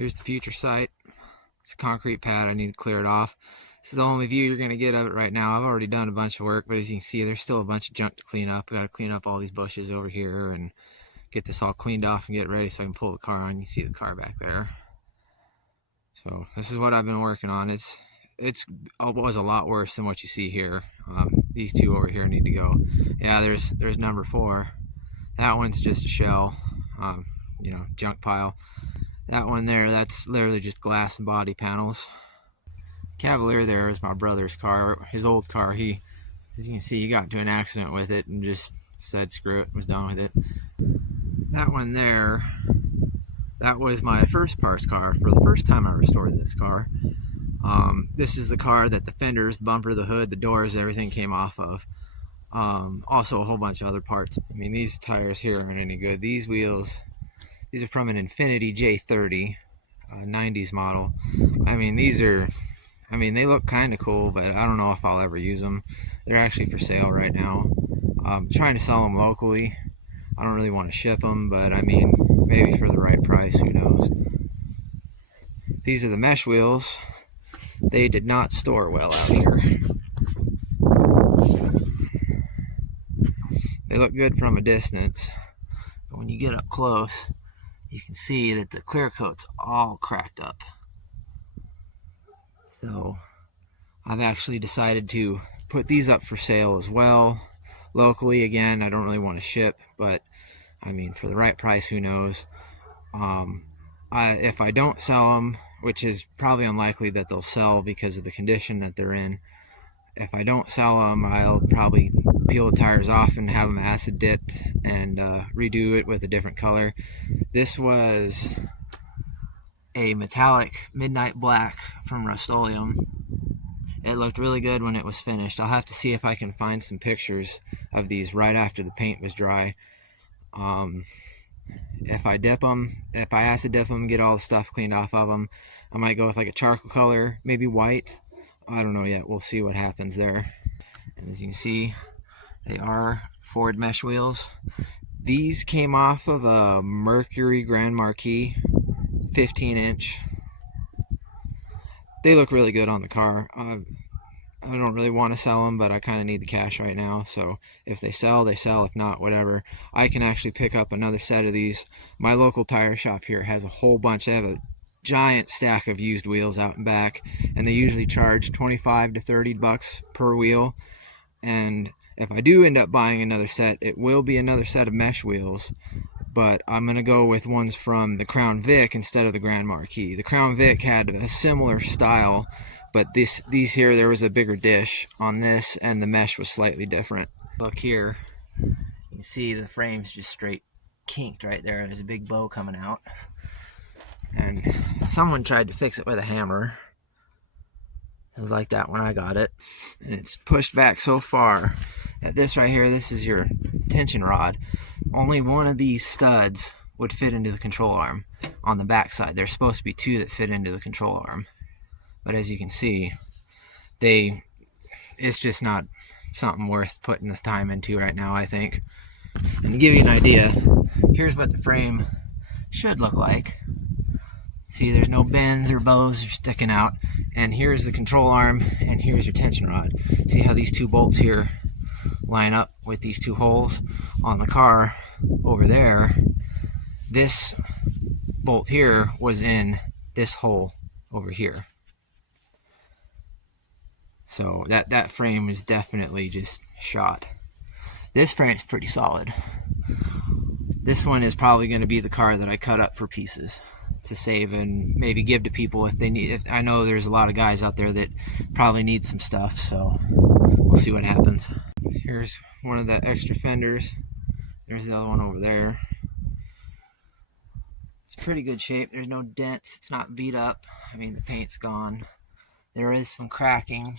Here's the future site. It's a concrete pad. I need to clear it off. This is the only view you're going to get of it right now. I've already done a bunch of work, but as you can see, there's still a bunch of junk to clean up. I got to clean up all these bushes over here and get this all cleaned off and get ready so I can pull the car on. You see the car back there. So this is what I've been working on. It was a lot worse than what you see here. These two over here need to go. Yeah, there's number 4. That one's just a shell, junk pile. That one there, that's literally just glass and body panels. Cavalier there is my brother's car, his old car. As you can see, he got into an accident with it and just said screw it, was done with it. That one there, that was my first parts car for the first time I restored this car. This is the car that the fenders, the bumper, the hood, the doors, everything came off of. Also a whole bunch of other parts. I mean, these tires here aren't any good. These wheels, these are from an Infiniti J30, 90s model. I mean, they look kind of cool, but I don't know if I'll ever use them. They're actually for sale right now. I'm trying to sell them locally. I don't really want to ship them, but I mean, maybe for the right price, who knows. These are the mesh wheels. They did not store well out here. They look good from a distance, but when you get up close, you can see that the clear coat's all cracked up. So I've actually decided to put these up for sale as well. Locally, again, I don't really want to ship, but I mean, for the right price, who knows. If I don't sell them, which is probably unlikely that they'll sell because of the condition that they're in, if I don't sell them, I'll probably peel the tires off and have them acid dipped and redo it with a different color. This was a metallic midnight black from Rust-Oleum. It looked really good when it was finished. I'll have to see if I can find some pictures of these right after the paint was dry. If I acid dip them, get all the stuff cleaned off of them, I might go with like a charcoal color, maybe white. I don't know yet. We'll see what happens there. And as you can see, they are Ford mesh wheels. These came off of a Mercury Grand Marquis 15-inch. They look really good on the car. I don't really want to sell them, but I kind of need the cash right now. So if they sell, they sell. If not, whatever. I can actually pick up another set of these. My local tire shop here has a whole bunch. They have a giant stack of used wheels out and back, and they usually charge 25 to 30 bucks per wheel. And if I do end up buying another set, it will be another set of mesh wheels, but I'm going to go with ones from the Crown Vic instead of the Grand Marquis. The Crown Vic had a similar style, but these here, there was a bigger dish on this, and the mesh was slightly different. Look here, you can see the frame's just straight kinked right there. There's a big bow coming out, and someone tried to fix it with a hammer. It was like that when I got it, and it's pushed back so far that this right here, this is your tension rod. Only one of these studs would fit into the control arm on the back side. There's supposed to be 2 that fit into the control arm, but as you can see, it's just not something worth putting the time into right now, I think. And to give you an idea, here's what the frame should look like. See, there's no bends or bows sticking out, and here's the control arm, and here's your tension rod. See how these 2 bolts here line up with these 2 holes on the car over there? This bolt here was in this hole over here. So that frame is definitely just shot. This frame's pretty solid. This one is probably going to be the car that I cut up for pieces to save and maybe give to people if they need. I know there's a lot of guys out there that probably need some stuff, so we'll see what happens. Here's one of the extra fenders. There's the other one over there. It's pretty good shape. There's no dents. It's not beat up. I mean, the paint's gone. There is some cracking.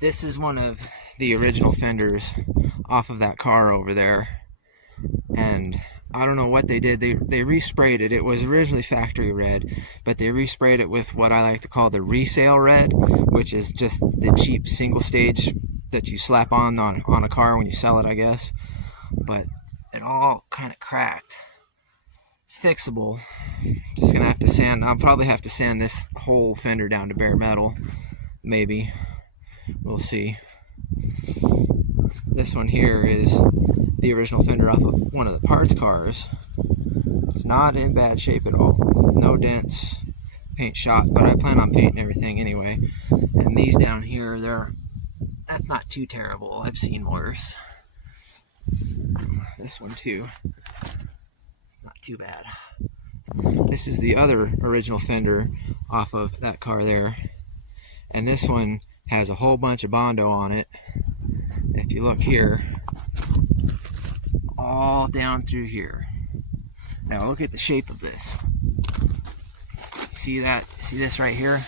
This is one of the original fenders off of that car over there, and I don't know what they did. They resprayed it. It was originally factory red, but they resprayed it with what I like to call the resale red, which is just the cheap single stage that you slap on a car when you sell it, I guess. But it all kind of cracked. It's fixable. Just gonna have to sand. I'll probably have to sand this whole fender down to bare metal. Maybe. We'll see. This one here is the original fender off of one of the parts cars. It's not in bad shape at all. No dents, paint shot, but I plan on painting everything anyway. And these down here, that's not too terrible. I've seen worse. This one too. It's not too bad. This is the other original fender off of that car there. And this one has a whole bunch of Bondo on it. If you look here, all down through here. Now look at the shape of this. See that? See this right here?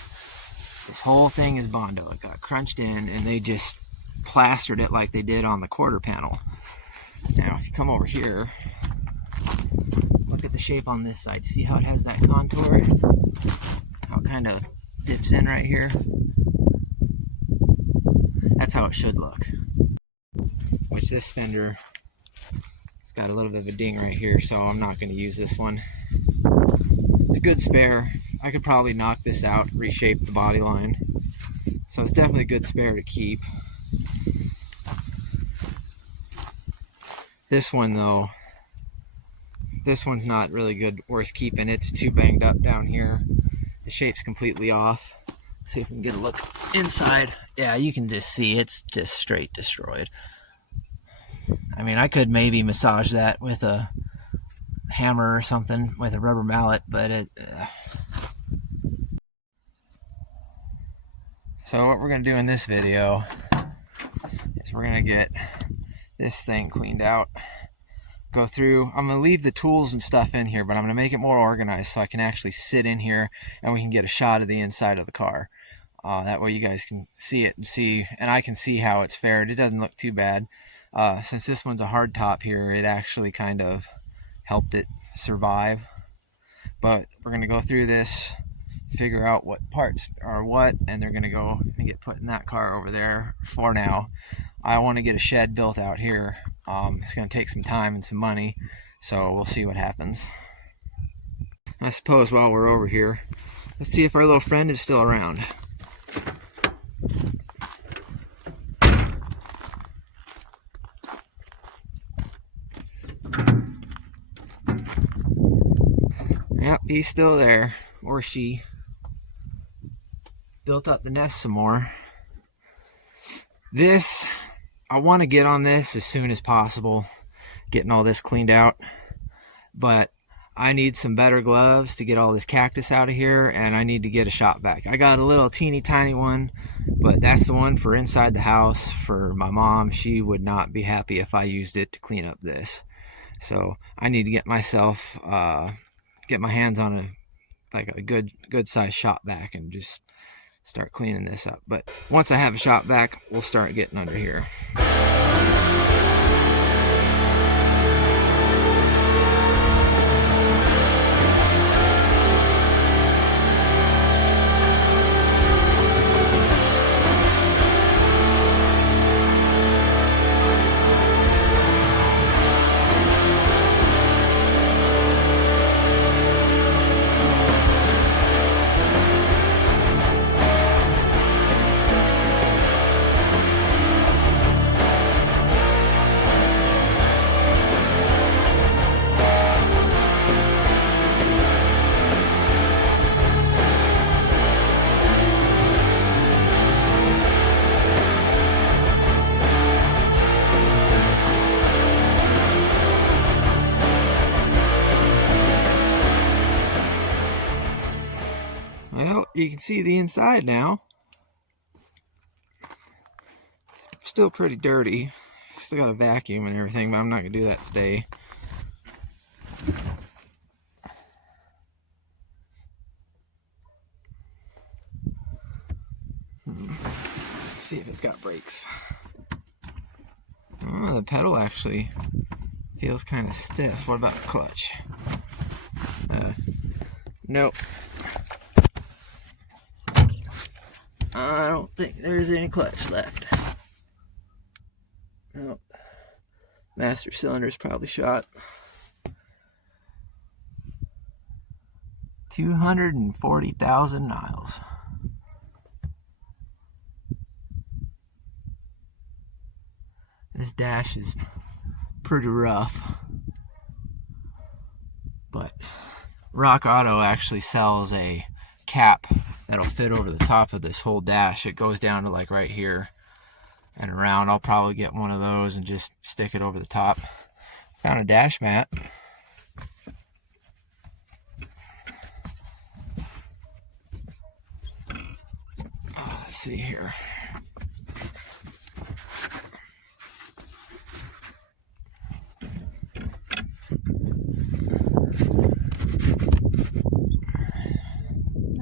This whole thing is Bondo. It got crunched in and they just plastered it like they did on the quarter panel. Now if you come over here, look at the shape on this side. See how it has that contour? How it kind of dips in right here? That's how it should look. Which this fender, it's got a little bit of a ding right here, so I'm not going to use this one. It's a good spare. I could probably knock this out, reshape the body line. So it's definitely a good spare to keep. This one though, this one's not really good, worth keeping. It's too banged up down here. The shape's completely off. See if we can get a look inside. Yeah, you can just see it's just straight destroyed. I mean, I could maybe massage that with a hammer or something, with a rubber mallet, but So what we're going to do in this video is we're going to get this thing cleaned out. Go through, I'm going to leave the tools and stuff in here, but I'm going to make it more organized so I can actually sit in here and we can get a shot of the inside of the car. That way you guys can see it and I can see how it's fared. It doesn't look too bad. Since this one's a hard top here, it actually kind of helped it survive. But we're going to go through this, figure out what parts are what, and they're going to go and get put in that car over there for now. I want to get a shed built out here. It's going to take some time and some money, so we'll see what happens. I suppose while we're over here, let's see if our little friend is still around. Yep, he's still there, or she. Built up the nest some more. This, I want to get on this as soon as possible, getting all this cleaned out, but I need some better gloves to get all this cactus out of here, and I need to get a shop vac. I got a little teeny tiny one, but that's the one for inside the house for my mom. She would not be happy if I used it to clean up this. So I need to get myself, get my hands on a good size shop vac and just start cleaning this up. But once I have a shop vac, we'll start getting under here. Well, you can see the inside now. Still pretty dirty. Still got a vacuum and everything, but I'm not going to do that today. Let's see if it's got brakes. Oh, the pedal actually feels kind of stiff. What about the clutch? Nope. I don't think there's any clutch left. Nope. Master cylinder's probably shot. 240,000 miles. This dash is pretty rough, but Rock Auto actually sells a cap that'll fit over the top of this whole dash. It goes down to like right here and around. I'll probably get one of those and just stick it over the top. Found a dash mat. Let's see here.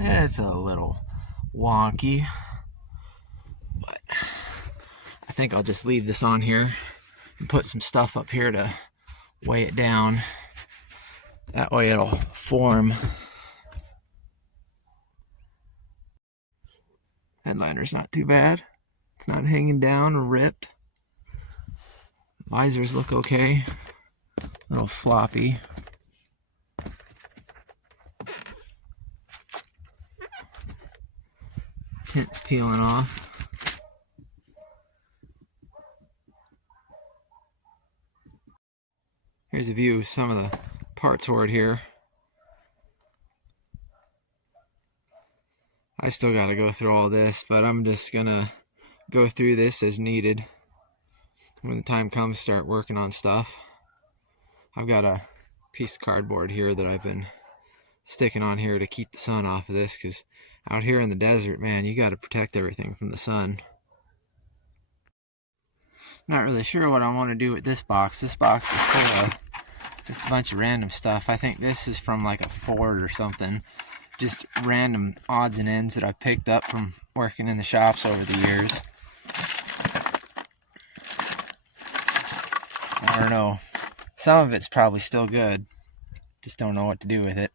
It's a little wonky, but I think I'll just leave this on here and put some stuff up here to weigh it down. That way it'll form. Headliner's not too bad. It's not hanging down or ripped. Visors look okay. A little floppy. Tint's peeling off. Here's a view of some of the parts for it here. I still got to go through all this, but I'm just gonna go through this as needed. When the time comes, start working on stuff. I've got a piece of cardboard here that I've been sticking on here to keep the sun off of this, because out here in the desert, man, you got to protect everything from the sun. Not really sure what I want to do with this box. This box is full of just a bunch of random stuff. I think this is from like a Ford or something. Just random odds and ends that I picked up from working in the shops over the years. I don't know. Some of it's probably still good. Just don't know what to do with it.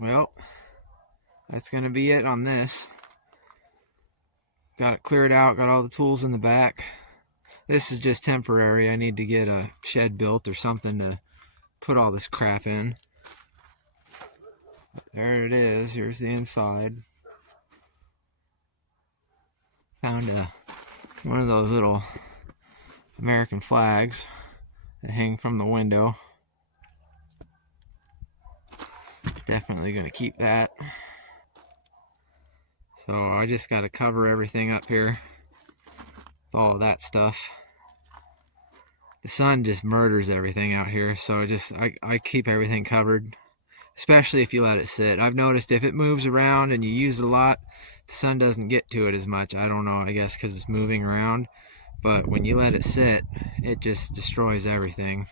Well, that's going to be it on this. Got it cleared out, got all the tools in the back. This is just temporary. I need to get a shed built or something to put all this crap in. There it is. Here's the inside. Found one of those little American flags that hang from the window. Definitely going to keep that. So I just got to cover everything up here with all of that stuff. The sun just murders everything out here, so I keep everything covered, especially if you let it sit. I've noticed if it moves around and you use it a lot, the sun doesn't get to it as much. I don't know, I guess because it's moving around, but when you let it sit, it just destroys everything.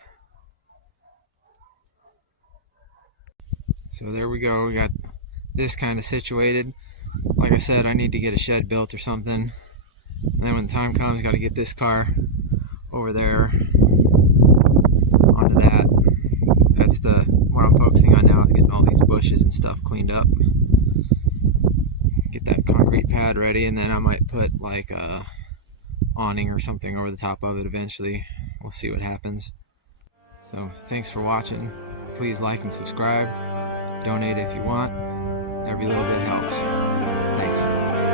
So there we go, we got this kind of situated. Like I said, I need to get a shed built or something. And then when the time comes, got to get this car over there onto that. That's what I'm focusing on now, is getting all these bushes and stuff cleaned up. Get that concrete pad ready, and then I might put like a awning or something over the top of it eventually. We'll see what happens. So thanks for watching. Please like and subscribe. Donate if you want. Every little bit helps. Thanks.